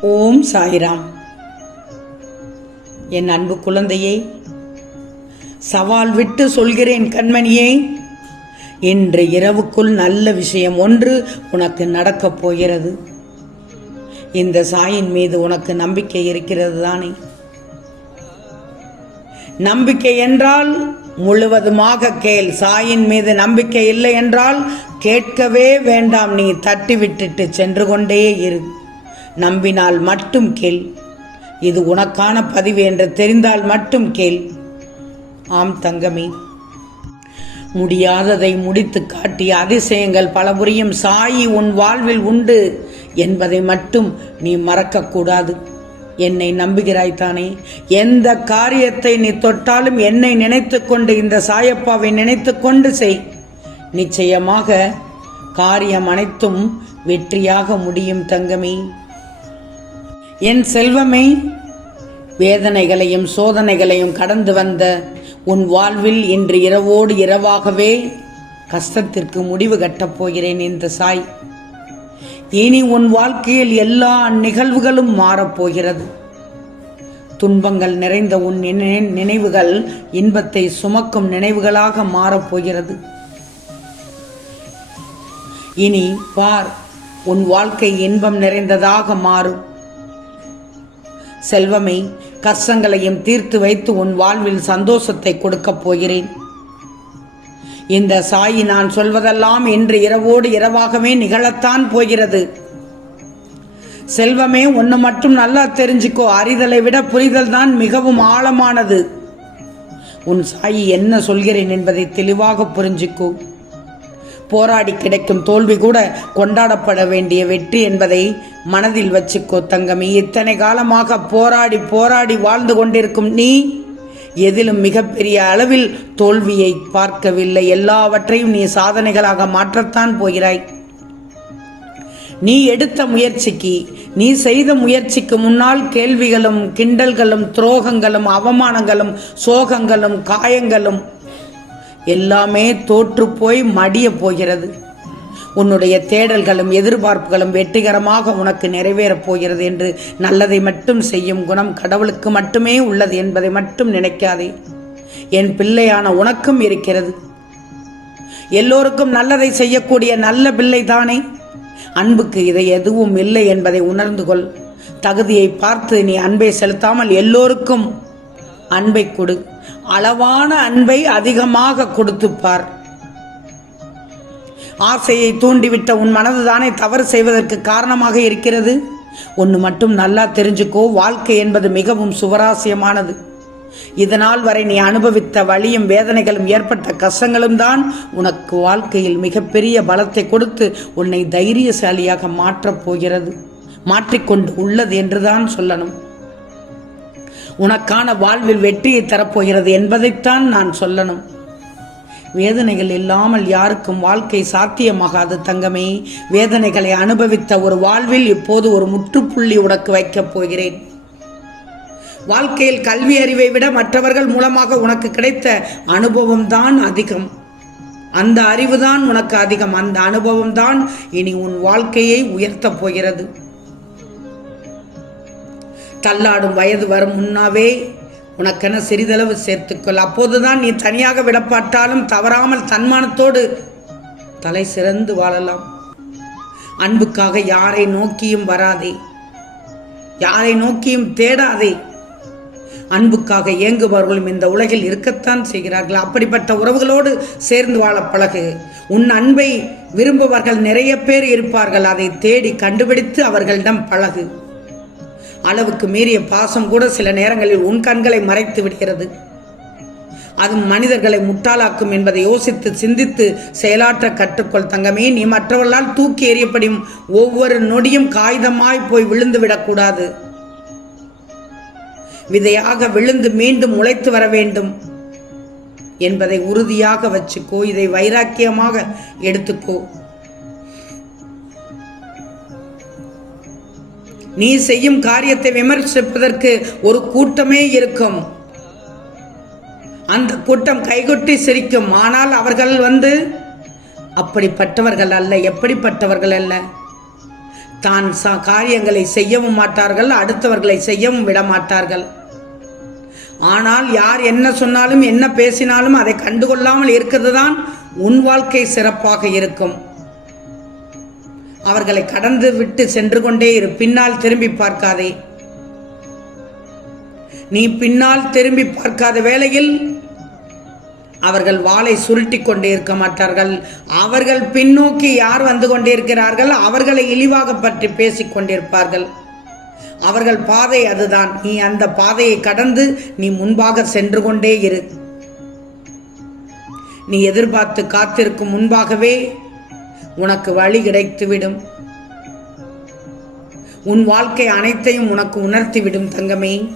ஓம் சாய்ராம். என் அன்பு குழந்தையே சவால் விட்டு சொல்கிறேன் கண்மணியே. இன்று இரவுக்குள் நல்ல விஷயம் ஒன்று உனக்கு நடக்கப் போகிறது. இந்த சாயின் மீது உனக்கு நம்பிக்கை இருக்கிறது தானே. நம்பிக்கை என்றால் முழுவதுமாக கேள். சாயின் மீது நம்பிக்கை இல்லை என்றால் கேட்கவே வேண்டாம். நீ தட்டி விட்டுட்டு சென்று கொண்டே இரு. நம்பினால் மட்டும் கேள். இது உனக்கான பதிவு என்று தெரிந்தால் மட்டும் கேள். ஆம் தங்கமே. முடியாததை முடித்து காட்டிய அதிசயங்கள் பல புரியும் சாயி உன் வாழ்வில் உண்டு என்பதை மட்டும் நீ மறக்கக்கூடாது. என்னை நம்புகிறாய் தானே? எந்த காரியத்தை நீ தொட்டாலும் என்னை நினைத்துக்கொண்டு இந்த சாயப்பாவை நினைத்துக்கொண்டு செய். நிச்சயமாக காரியம் அனைத்தும் வெற்றியாக முடியும் தங்கமே. என் செல்வமே வேதனைகளையும் சோதனைகளையும் கடந்து வந்த உன் வாழ்வில் இன்று இரவோடு இரவாகவே கஷ்டத்திற்கு முடிவு கட்டப் போகிறேன் இந்த சாய். இனி உன் வாழ்க்கையில் எல்லா நிகழ்வுகளும் மாறப்போகிறது துன்பங்கள் நிறைந்த உன் நினை- நினைவுகள் இன்பத்தை சுமக்கும் நினைவுகளாக மாறப்போகிறது இனி பார் உன் வாழ்க்கை இன்பம் நிறைந்ததாக மாறும். செல்வமே கஷ்டங்களையும் தீர்த்து வைத்து உன் வாழ்வில் சந்தோஷத்தை கொடுக்கப் போகிறேன். இந்த சாயி நான் சொல்வதெல்லாம் இன்று இரவோடு இரவாகவே நிகழத்தான் போகிறது. செல்வமே ஒன்று மட்டும் நல்லா தெரிஞ்சுக்கோ. அறிதலை விட புரிதல் தான் மிகவும் ஆழமானது. உன் சாயி என்ன சொல்கிறேன் என்பதை தெளிவாக புரிஞ்சுக்கோ. போராடி கிடைக்கும் தோல்வி கூட கொண்டாடப்பட வேண்டிய வெற்றி என்பதை மனதில் வச்சுக்கோ தங்கமி. இத்தனை காலமாக போராடி போராடி வாழ்ந்து கொண்டிருக்கும் நீ எதிலும் மிகப்பெரிய அளவில் தோல்வியை பார்க்கவில்லை. எல்லாவற்றையும் நீ சாதனைகளாக மாற்றத்தான் போகிறாய். நீ எடுத்த முயற்சிக்கு நீ செய்த முயற்சிக்கு முன்னால் கேள்விகளும் கிண்டல்களும் துரோகங்களும் அவமானங்களும் சோகங்களும் காயங்களும் எல்லாமே தோற்று போய் மடிய போகிறது. உன்னுடைய தேடல்களும் எதிர்பார்ப்புகளும் வெற்றிகரமாக உனக்கு நிறைவேறப் போகிறது என்று நல்லதை மட்டும் செய்யும் குணம் கடவுளுக்கு மட்டுமே உள்ளது என்பதை மட்டும் நினைக்காதே. என் பிள்ளையான உனக்கும் இருக்கிறது. எல்லோருக்கும் நல்லதை செய்யக்கூடிய நல்ல பிள்ளை தானே. அன்புக்கு இதை எதுவும் இல்லை என்பதை உணர்ந்து கொள். தகுதியை பார்த்து நீ அன்பை செலுத்தாமல் எல்லோருக்கும் அன்பை கொடு. அளவான அன்பை அதிகமாக கொடுத்துப்பார். ஆசையை தூண்டிவிட்ட உன் மனது தானே தவறு செய்வதற்கு காரணமாக இருக்கிறது? ஒன்று மட்டும் நல்லா தெரிஞ்சுக்கோ வாழ்க்கை என்பது மிகவும் சுவராசியமானது. இதனால் வரை நீ அனுபவித்த வழியும் வேதனைகளும் ஏற்பட்ட கஷ்டங்களும் தான் உனக்கு வாழ்க்கையில் மிகப்பெரிய பலத்தை கொடுத்து உன்னை தைரியசாலியாக மாற்றப் போகிறது. மாற்றிக்கொண்டு உள்ளது என்றுதான் சொல்லணும். உனக்கான வாழ்வில் வெற்றியை தரப்போகிறது என்பதைத்தான் நான் சொல்லணும். வேதனைகள் இல்லாமல் யாருக்கும் வாழ்க்கை சாத்தியமாகாது தங்கமே. வேதனைகளை அனுபவித்த ஒரு வாழ்வில் இப்போது ஒரு முற்றுப்புள்ளி உனக்கு வைக்கப் போகிறேன். வாழ்க்கையில் கல்வி அறிவை விட மற்றவர்கள் மூலமாக உனக்கு கிடைத்த அனுபவம் தான் அதிகம். அந்த அறிவுதான் உனக்கு அதிகம். அந்த அனுபவம் தான் இனி உன் வாழ்க்கையை உயர்த்தப் போகிறது. தள்ளாடும் வயது வரும் முன்னாவே உனக்கென சிறிதளவு சேர்த்துக்கொள். அப்போதுதான் நீ தனியாக விடப்பட்டாலும் தவறாமல் தன்மானத்தோடு தலை சிறந்து வாழலாம். அன்புக்காக யாரை நோக்கியும் வராதே. யாரை நோக்கியும் தேடாதே. அன்புக்காக இயங்குபவர்களும் இந்த உலகில் இருக்கத்தான் செய்கிறார்கள். அப்படிப்பட்ட உறவுகளோடு சேர்ந்து வாழ பழகு. உன் அன்பை விரும்புபவர்கள் நிறைய பேர் இருப்பார்கள். அதை தேடி கண்டுபிடித்து அவர்களிடம் பழகு. அளவுக்கு மீறிய பாசம் கூட சில நேரங்களில் உன் கண்களை மறைத்து விடுகிறது. அது மனிதர்களை முட்டாளாக்கும் என்பதை யோசித்து சிந்தித்து செயலாற்ற கற்றுக்கொள் தங்கமே. நீ மற்றவர்களால் தூக்கி எறியப்படும் ஒவ்வொரு நொடியும் காகிதமாய் போய் விழுந்து விடக்கூடாது. விதையாக விழுந்து மீண்டும் முளைத்து வர வேண்டும் என்பதை உறுதியாக வச்சுக்கோ. இதை வைராக்கியமாக எடுத்துக்கோ. நீ செய்யும் காரியத்தை விமர்சிப்பதற்கு ஒரு கூட்டமே இருக்கும். அந்த கூட்டம் கைகொட்டி சிரிக்கும். ஆனால் அவர்கள் வந்து அப்படிப்பட்டவர்கள் அல்ல எப்படிப்பட்டவர்கள் அல்ல? தான் சா காரியங்களை செய்யவும் மாட்டார்கள் அடுத்தவர்களை செய்யவும் விட மாட்டார்கள் ஆனால் யார் என்ன சொன்னாலும் என்ன பேசினாலும் அதை கண்டுகொள்ளாமல் இருக்கிறது தான் உன் வாழ்க்கை சிறப்பாக இருக்கும். அவர்களை கடந்து விட்டு சென்று கொண்டே இரு. பின்னால் திரும்பி பார்க்காதே. நீ பின்னால் திரும்பி பார்க்காத வேளையில் அவர்கள் வாளை சுருட்டி கொண்டே இருக்க மாட்டார்கள். அவர்கள் பின்னோக்கி யார் வந்து கொண்டிருக்கிறார்கள்? அவர்களை இழிவாக பற்றி பேசிக் கொண்டிருப்பார்கள். அவர்கள் பாதை அதுதான். நீ அந்த பாதையை கடந்து நீ முன்பாக சென்று கொண்டே இரு. நீ எதிர்பார்த்து காத்திருக்கும் முன்பாகவே உனக்கு வழி கிடைத்துவிடும். உன் வாழ்க்கை அனைத்தையும் உனக்கு உணர்த்திவிடும் தங்கமே.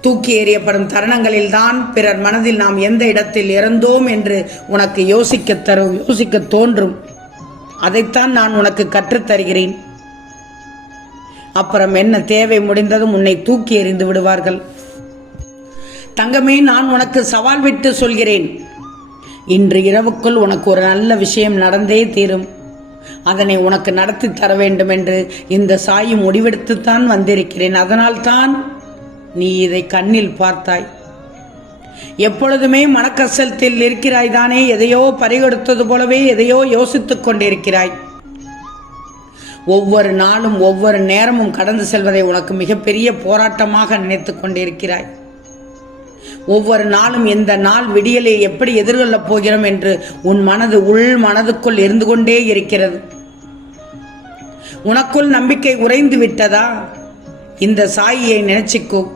தூக்கி எறியப்படும் தருணங்களில் தான் பிறர் மனதில் நாம் எந்த இடத்தில் இறந்தோம் என்று உனக்கு யோசிக்க தரும் யோசிக்க தோன்றும். அதைத்தான் நான் உனக்கு கற்றுத் தருகிறேன் அப்புறம் என்ன தேவை முடிந்ததும் உன்னை தூக்கி எறிந்து விடுவார்கள். தங்கமே நான் உனக்கு சவால் விட்டு சொல்கிறேன். இன்று இரவுக்குள் உனக்கு ஒரு நல்ல விஷயம் நடந்தே தீரும். அதனை உனக்கு நடத்தி தர வேண்டும் என்று இந்த சாயி முடிவெடுத்துத்தான் வந்திருக்கிறேன். அதனால்தான் நீ இதை கண்ணில் பார்த்தாய். எப்பொழுதுமே மனக்கசலத்தில் இருக்கிறாய் தானே எதையோ பறிகொடுத்தது போலவே எதையோ யோசித்துக் கொண்டிருக்கிறாய். ஒவ்வொரு நாளும் ஒவ்வொரு நேரமும் கடந்து செல்வதை உனக்கு மிகப்பெரிய போராட்டமாக நினைத்துக் கொண்டிருக்கிறாய். ஒவ்வொரு நாளும் இந்த நாள் விடியலை எப்படி எதிர்கொள்ளப் போகிறோம் என்று உன் மனது உள் மனதுக்குள் இருந்து கொண்டே இருக்கிறது. உனக்குள் நம்பிக்கை உறைந்து விட்டதா? இந்த சாயியை நினைச்சிக்கோ.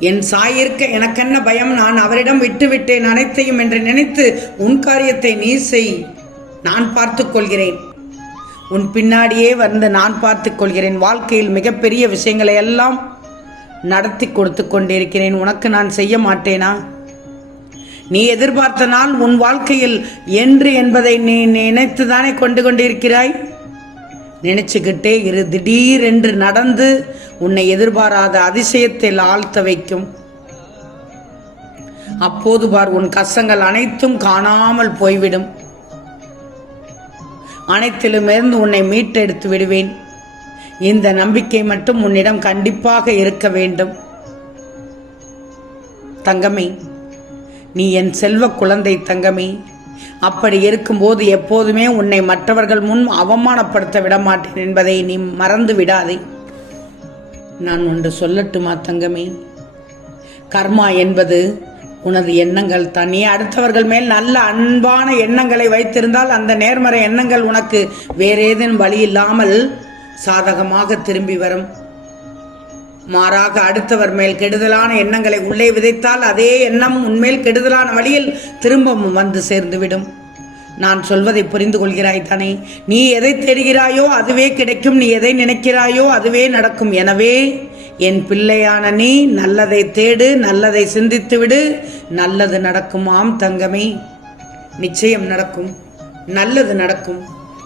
என் சாயிருக்க எனக்கென்ன பயம்? நான் அவரிடம் விட்டுவிட்டேன் அனைத்தையும் என்று நினைத்து உன் காரியத்தை நீ செய். நான் பார்த்துக் கொள்கிறேன். உன் பின்னாடியே வந்து நான் பார்த்துக் கொள்கிறேன். வாழ்க்கையில் மிகப்பெரிய விஷயங்களை எல்லாம் நடத்தி கொடுத்து கொண்டிருக்கிறேன். உனக்கு நான் செய்ய மாட்டேனா? நீ எதிர்பார்த்த நாள் உன் வாழ்க்கையில் என்று என்பதை நீ நினைத்து தானே கொண்டு கொண்டிருக்கிறாய்? நினைச்சுக்கிட்டே இரு. திடீரென்று நடந்து உன்னை எதிர்பாராத அதிசயத்தில் ஆழ்த்த வைக்கும். அப்போது பார் உன் கஷ்டங்கள் அனைத்தும் காணாமல் போய்விடும். அனைத்திலுமிருந்து உன்னை மீட்டெடுத்து விடுவேன். இந்த நம்பிக்கை மட்டும் உன்னிடம் கண்டிப்பாக இருக்க வேண்டும். தங்கமே நீ என் செல்வ குழந்தை தங்கமே. அப்படி இருக்கும்போது எப்போதுமே உன்னை மற்றவர்கள் முன் அவமானப்படுத்த விடமாட்டேன் என்பதை நீ மறந்து விடாதே. நான் ஒன்று சொல்லட்டுமா தங்கமே? கர்மா என்பது உனது எண்ணங்கள் தான். அடுத்தவர்கள் மேல் நல்ல அன்பான எண்ணங்களை வைத்திருந்தால் அந்த நேர்மறை எண்ணங்கள் உனக்கு வேறேதேனும் வழி இல்லாமல் சாதகமாக திரும்பி வரும். மாறாக அடுத்தவர் மேல் கெடுதலான எண்ணங்களை உள்ளே விதைத்தால் அதே எண்ணம் உன்மேல் கெடுதலான வழியில் திரும்பவும் வந்து சேர்ந்துவிடும். நான் சொல்வதை புரிந்து கொள்கிறாய் தானே. நீ எதை தேடுகிறாயோ அதுவே கிடைக்கும். நீ எதை நினைக்கிறாயோ அதுவே நடக்கும். எனவே என் பிள்ளையான நீ நல்லதை தேடு நல்லதை சிந்தித்து விடு. நல்லது நடக்கும் ஆம் தங்கமே. நிச்சயம் நடக்கும். நல்லது நடக்கும்.